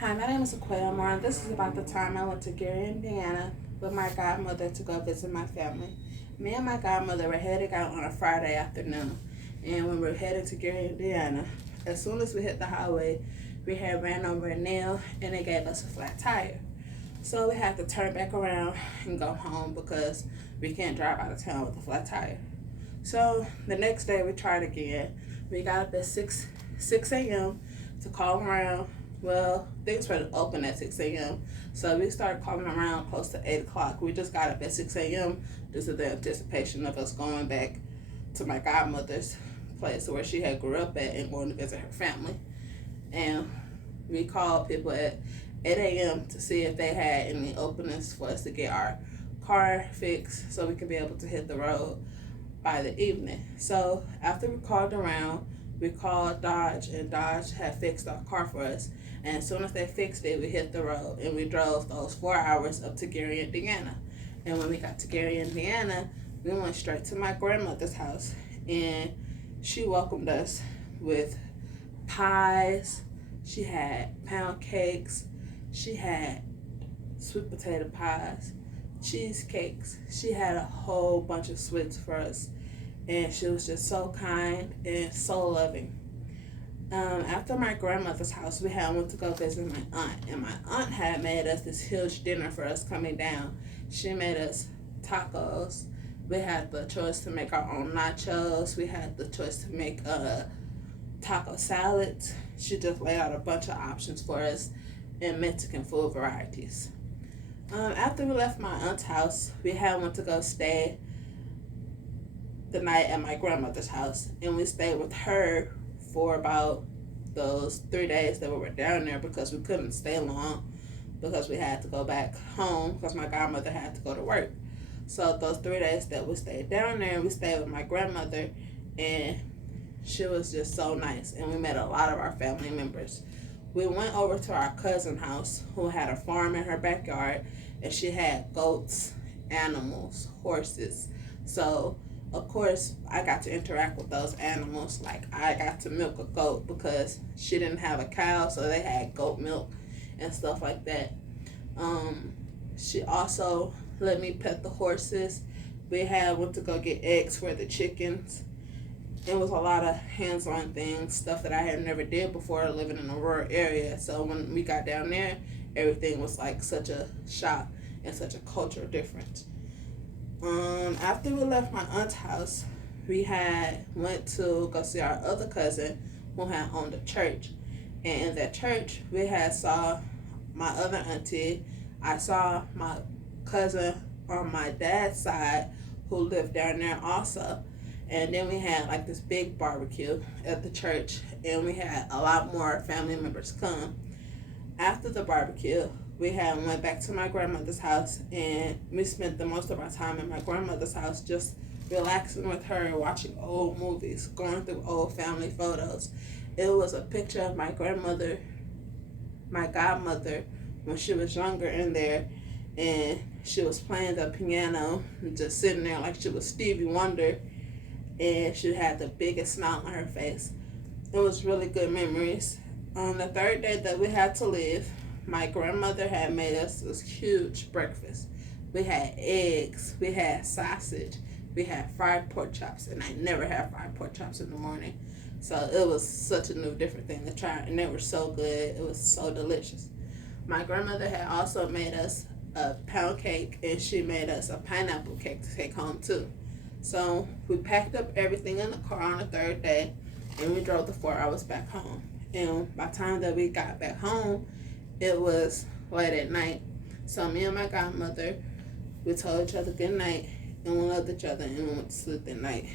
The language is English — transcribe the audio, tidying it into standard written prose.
Hi, my name is Aquella Moore. This is about the time I went to Gary, Indiana with my godmother to go visit my family. Me and my godmother were heading out on a Friday afternoon, and when we were heading to Gary, Indiana, as soon as we hit the highway, we had ran over a nail and it gave us a flat tire. So we had to turn back around and go home because we can't drive out of town with a flat tire. So the next day we tried again. We got up at 6 a.m. to call around. Well, things were open at 6 a.m. So we started calling around close to 8 o'clock. We just got up at 6 a.m. due to the anticipation of us going back to my godmother's place where she had grew up at and going to visit her family. And we called people at 8 a.m. to see if they had any openings for us to get our car fixed so we could be able to hit the road by the evening. So after we called around, we called Dodge, and Dodge had fixed our car for us. And as soon as they fixed it, we hit the road and we drove those 4 hours up to Gary, Indiana. And when we got to Gary, Indiana, we went straight to my grandmother's house, and she welcomed us with pies. She had pound cakes. She had sweet potato pies, cheesecakes. She had a whole bunch of sweets for us, and she was just so kind and so loving. After my grandmother's house, we had went to go visit my aunt, and my aunt had made us this huge dinner for us coming down. She made us tacos. We had the choice to make our own nachos. We had the choice to make taco salads. She just laid out a bunch of options for us in Mexican food varieties. After we left my aunt's house, we had went to go stay the night at my grandmother's house, and we stayed with her for about those 3 days that we were down there because we couldn't stay long because we had to go back home because my godmother had to go to work. So those 3 days that we stayed down there, we stayed with my grandmother, and she was just so nice, and we met a lot of our family members. We went over to our cousin's house who had a farm in her backyard, and she had goats, animals, horses. So of course I got to interact with those animals. Like I got to milk a goat because she didn't have a cow, so they had goat milk and stuff like that. She also let me pet the horses. We had went to go get eggs for the chickens. It was a lot of hands-on things, stuff that I had never did before living in a rural area. So when we got down there, everything was like such a shock and such a cultural difference. After we left my aunt's house, we had went to go see our other cousin who had owned a church. And in that church, we had saw my other auntie. I saw my cousin on my dad's side who lived down there also. And then we had like this big barbecue at the church, and we had a lot more family members come. After the barbecue, we had went back to my grandmother's house, and we spent the most of our time in my grandmother's house just relaxing with her, watching old movies, going through old family photos. It was a picture of my grandmother, my godmother, when she was younger in there, and she was playing the piano and just sitting there like she was Stevie Wonder, and she had the biggest smile on her face. It was really good memories. On the third day that we had to leave, my grandmother had made us this huge breakfast. We had eggs, we had sausage, we had fried pork chops, and I never had fried pork chops in the morning. So it was such a new, different thing to try, and they were so good. It was so delicious. My grandmother had also made us a pound cake, and she made us a pineapple cake to take home too. So we packed up everything in the car on the third day, and we drove the 4 hours back home. And by the time that we got back home, it was late at night. So me and my godmother, we told each other good night, and we loved each other, and we went to sleep that night.